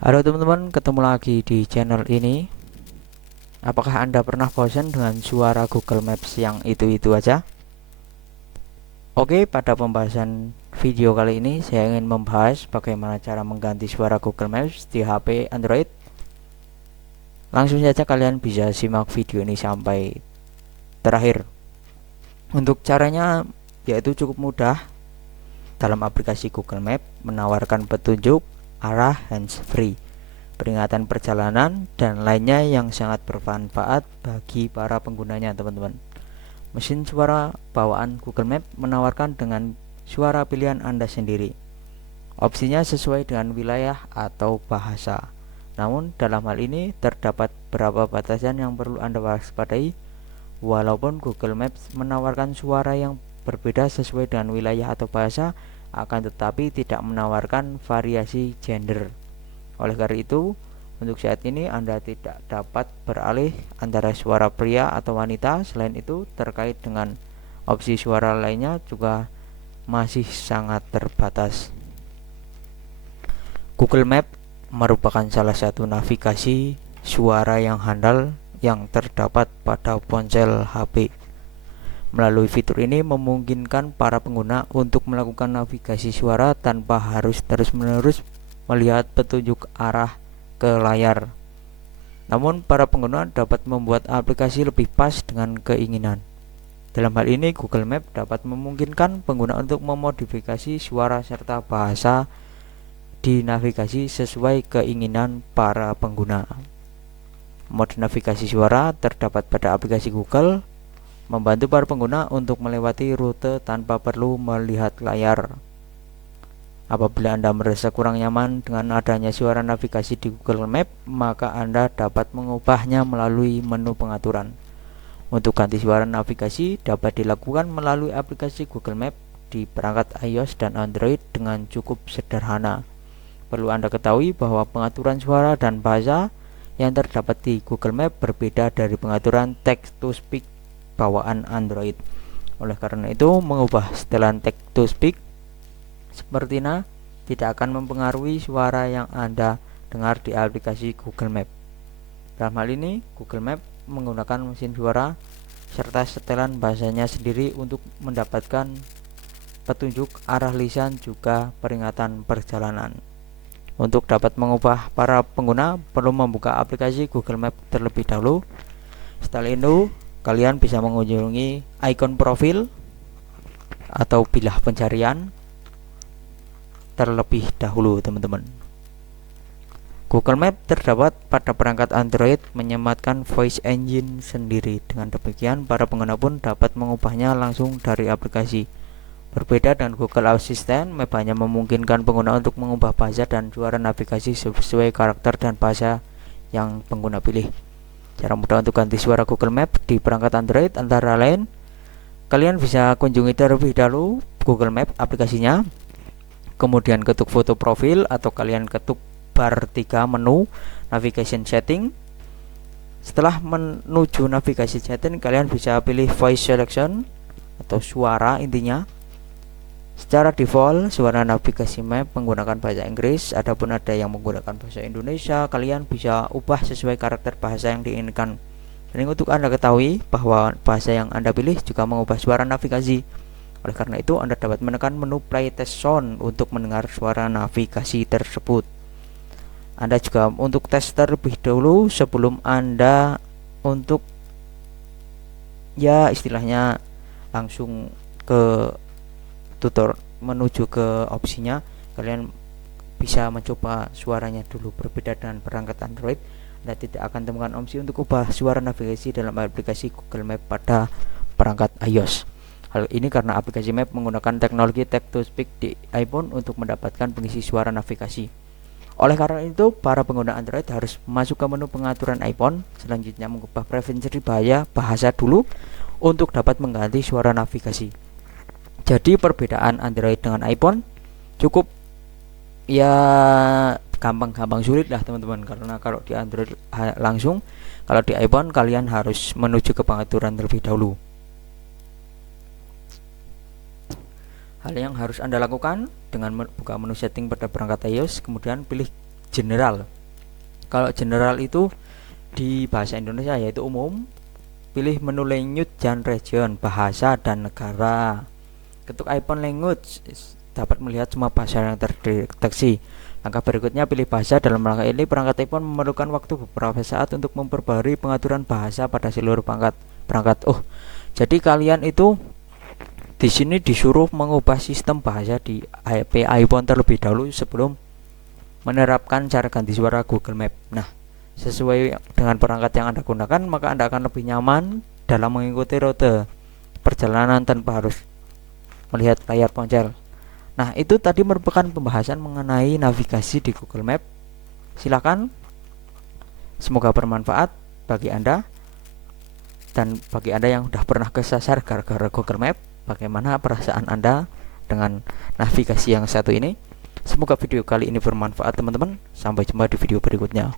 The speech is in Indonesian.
Halo teman-teman, ketemu lagi di channel ini. Apakah Anda pernah bosan dengan suara Google Maps yang itu-itu aja? Oke, pada pembahasan video kali ini saya ingin membahas bagaimana cara mengganti suara Google Maps di HP Android. Langsung saja kalian bisa simak video ini sampai terakhir. Untuk caranya yaitu cukup mudah. Dalam aplikasi Google Maps menawarkan petunjuk arah hands-free, peringatan perjalanan, dan lainnya yang sangat bermanfaat bagi para penggunanya, teman-teman. Mesin suara bawaan Google Maps menawarkan dengan suara pilihan Anda sendiri. Opsinya sesuai dengan wilayah atau bahasa. Namun dalam hal ini terdapat beberapa batasan yang perlu Anda waspadai. Walaupun Google Maps menawarkan suara yang berbeda sesuai dengan wilayah atau bahasa, akan tetapi tidak menawarkan variasi gender. Oleh karena itu, untuk saat ini Anda tidak dapat beralih antara suara pria atau wanita. Selain itu, terkait dengan opsi suara lainnya juga masih sangat terbatas. Google Maps merupakan salah satu navigasi suara yang handal yang terdapat pada ponsel HP. Melalui fitur ini memungkinkan para pengguna untuk melakukan navigasi suara tanpa harus terus-menerus melihat petunjuk arah ke layar. Namun para pengguna dapat membuat aplikasi lebih pas dengan keinginan. Dalam hal ini Google Maps dapat memungkinkan pengguna untuk memodifikasi suara serta bahasa di navigasi sesuai keinginan para pengguna. Mode navigasi suara terdapat pada aplikasi Google, membantu para pengguna untuk melewati rute tanpa perlu melihat layar. Apabila Anda merasa kurang nyaman dengan adanya suara navigasi di Google Maps, maka Anda dapat mengubahnya melalui menu pengaturan. Untuk ganti suara navigasi dapat dilakukan melalui aplikasi Google Maps di perangkat iOS dan Android dengan cukup sederhana. Perlu Anda ketahui bahwa pengaturan suara dan bahasa yang terdapat di Google Maps berbeda dari pengaturan text to speak bawaan Android. Oleh karena itu, mengubah setelan text to speak seperti ini tidak akan mempengaruhi suara yang Anda dengar di aplikasi Google Maps. Dalam hal ini, Google Maps menggunakan mesin suara serta setelan bahasanya sendiri untuk mendapatkan petunjuk arah lisan juga peringatan perjalanan. Untuk dapat mengubah, para pengguna perlu membuka aplikasi Google Maps terlebih dahulu. Setelah itu, kalian bisa mengunjungi ikon profil atau bilah pencarian terlebih dahulu, teman-teman. Google Maps terdapat pada perangkat Android menyematkan voice engine sendiri. Dengan demikian, para pengguna pun dapat mengubahnya langsung dari aplikasi. Berbeda dengan Google Assistant, Map hanya memungkinkan pengguna untuk mengubah bahasa dan suara navigasi sesuai karakter dan bahasa yang pengguna pilih. Cara mudah untuk ganti suara Google Maps di perangkat Android antara lain, kalian bisa kunjungi terlebih dahulu Google Maps aplikasinya, kemudian ketuk foto profil atau kalian ketuk bar 3 menu navigation setting. Setelah menuju navigasi setting, kalian bisa pilih voice selection atau suara intinya. Secara default, suara navigasi map menggunakan bahasa Inggris. Adapun ada yang menggunakan bahasa Indonesia, kalian bisa ubah sesuai karakter bahasa yang diinginkan. Dan untuk Anda ketahui bahwa bahasa yang Anda pilih juga mengubah suara navigasi. Oleh karena itu, Anda dapat menekan menu play test sound untuk mendengar suara navigasi tersebut. Anda juga untuk tes terlebih dahulu sebelum Anda untuk istilahnya langsung ke tutor menuju ke opsinya, kalian bisa mencoba suaranya dulu. Berbeda dengan perangkat Android, Anda tidak akan temukan opsi untuk ubah suara navigasi dalam aplikasi Google Maps pada perangkat iOS. Hal ini karena aplikasi Maps menggunakan teknologi text to speak di iPhone untuk mendapatkan pengisi suara navigasi. Oleh karena itu, para pengguna Android harus masuk ke menu pengaturan iPhone, selanjutnya mengubah preferensi bahasa dulu untuk dapat mengganti suara navigasi. Jadi perbedaan Android dengan iPhone cukup gampang-gampang sulit lah, teman-teman. Karena kalau di Android langsung, kalau di iPhone kalian harus menuju ke pengaturan terlebih dahulu. Hal yang harus Anda lakukan dengan buka menu setting pada perangkat iOS, kemudian pilih general. Kalau general itu di bahasa Indonesia yaitu umum. Pilih menu language dan region, bahasa dan negara. Ketuk icon language dapat melihat semua bahasa yang terdeteksi. Langkah berikutnya pilih bahasa. Dalam langkah ini perangkat iPhone memerlukan waktu beberapa saat untuk memperbarui pengaturan bahasa pada seluruh perangkat. Jadi kalian itu di sini disuruh mengubah sistem bahasa di iPhone terlebih dahulu sebelum menerapkan cara ganti suara Google Map. Nah, sesuai dengan perangkat yang Anda gunakan, maka Anda akan lebih nyaman dalam mengikuti rute perjalanan tanpa harus melihat layar ponsel. Nah, itu tadi merupakan pembahasan mengenai navigasi di Google Map. Silakan, semoga bermanfaat bagi Anda. Dan bagi Anda yang sudah pernah kesasar gara-gara Google Map, bagaimana perasaan Anda dengan navigasi yang satu ini? Semoga video kali ini bermanfaat teman-teman. Sampai jumpa di video berikutnya.